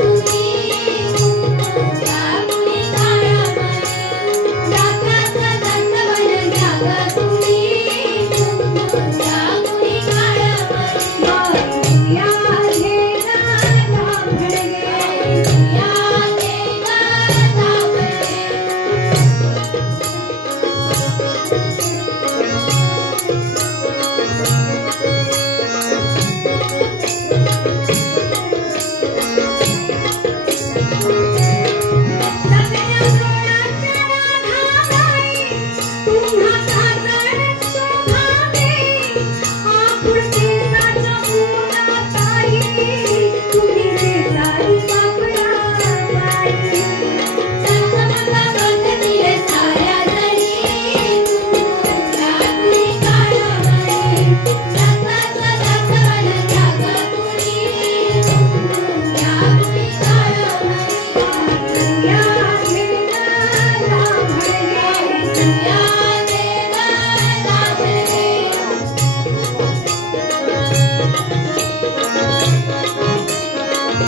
to me.